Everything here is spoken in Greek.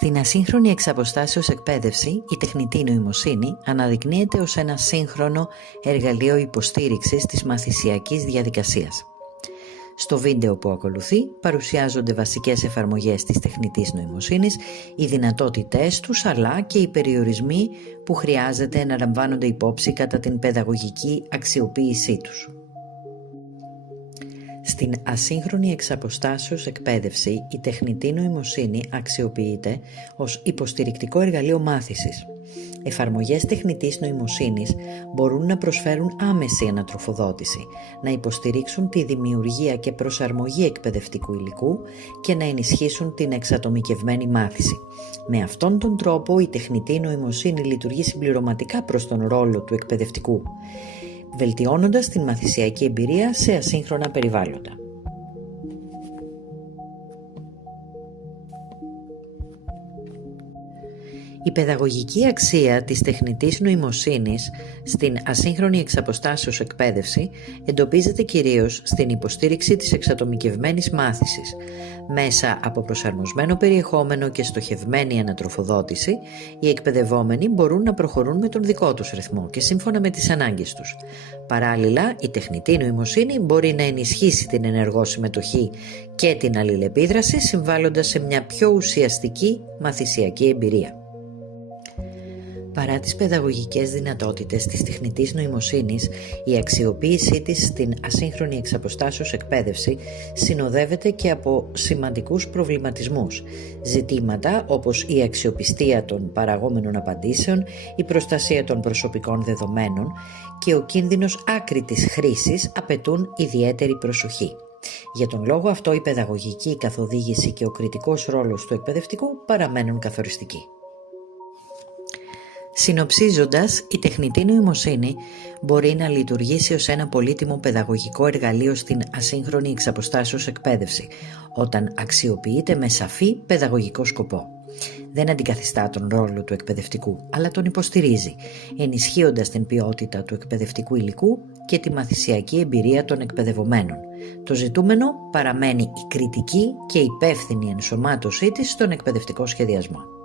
Στην ασύγχρονη εξαποστάσεως εκπαίδευση, η τεχνητή νοημοσύνη αναδεικνύεται ως ένα σύγχρονο εργαλείο υποστήριξης της μαθησιακής διαδικασίας. Στο βίντεο που ακολουθεί παρουσιάζονται βασικές εφαρμογές της τεχνητής νοημοσύνης, οι δυνατότητές τους αλλά και οι περιορισμοί που χρειάζεται να λαμβάνονται υπόψη κατά την παιδαγωγική αξιοποίησή τους. Στην ασύγχρονη εξαποστάσεως εκπαίδευση, η τεχνητή νοημοσύνη αξιοποιείται ως υποστηρικτικό εργαλείο μάθησης. Εφαρμογές τεχνητής νοημοσύνης μπορούν να προσφέρουν άμεση ανατροφοδότηση, να υποστηρίξουν τη δημιουργία και προσαρμογή εκπαιδευτικού υλικού και να ενισχύσουν την εξατομικευμένη μάθηση. Με αυτόν τον τρόπο, η τεχνητή νοημοσύνη λειτουργεί συμπληρωματικά προς τον ρόλο του εκπαιδευτικού, βελτιώνοντας την μαθησιακή εμπειρία σε ασύγχρονα περιβάλλοντα. Η παιδαγωγική αξία της τεχνητής νοημοσύνης στην ασύγχρονη εξαποστάσεως εκπαίδευση εντοπίζεται κυρίως στην υποστήριξη της εξατομικευμένης μάθησης. Μέσα από προσαρμοσμένο περιεχόμενο και στοχευμένη ανατροφοδότηση, οι εκπαιδευόμενοι μπορούν να προχωρούν με τον δικό τους ρυθμό και σύμφωνα με τις ανάγκες τους. Παράλληλα, η τεχνητή νοημοσύνη μπορεί να ενισχύσει την ενεργό συμμετοχή και την αλληλεπίδραση, συμβάλλοντας σε μια πιο ουσιαστική μαθησιακή εμπειρία. Παρά τις παιδαγωγικές δυνατότητες της τεχνητής νοημοσύνης, η αξιοποίησή της στην ασύγχρονη εξαποστάσεως εκπαίδευση συνοδεύεται και από σημαντικούς προβληματισμούς. Ζητήματα όπως η αξιοπιστία των παραγόμενων απαντήσεων, η προστασία των προσωπικών δεδομένων και ο κίνδυνος άκρητης χρήσης απαιτούν ιδιαίτερη προσοχή. Για τον λόγο αυτό, η παιδαγωγική καθοδήγηση και ο κριτικός ρόλος του εκπαιδευτικού παραμένουν καθοριστικοί. Συνοψίζοντας, η τεχνητή νοημοσύνη μπορεί να λειτουργήσει ως ένα πολύτιμο παιδαγωγικό εργαλείο στην ασύγχρονη εξαποστάσεως εκπαίδευση, όταν αξιοποιείται με σαφή παιδαγωγικό σκοπό. Δεν αντικαθιστά τον ρόλο του εκπαιδευτικού, αλλά τον υποστηρίζει, ενισχύοντας την ποιότητα του εκπαιδευτικού υλικού και τη μαθησιακή εμπειρία των εκπαιδευομένων. Το ζητούμενο παραμένει η κριτική και υπεύθυνη ενσωμάτωσή της στον εκπαιδευτικό σχεδιασμό.